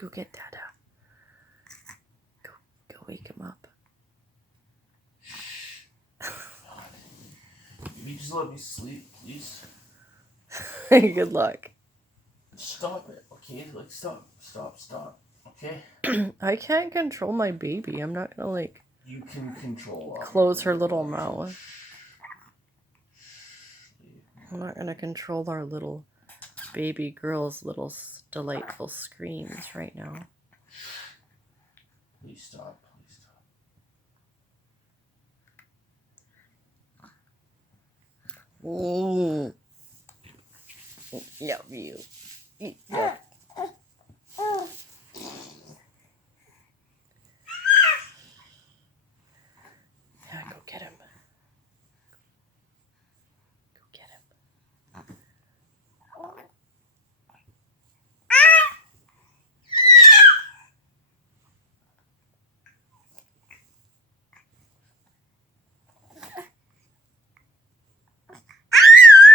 Go get Dada. Go wake him up. Can you just let me sleep, please? Good luck. Stop it, okay? Like, stop. Okay? I can't control my baby. I'm not gonna, like, You can control close her little mouth. I'm not gonna control our little baby girl's little delightful screams right now. Please stop. Ooh. Love you. Love.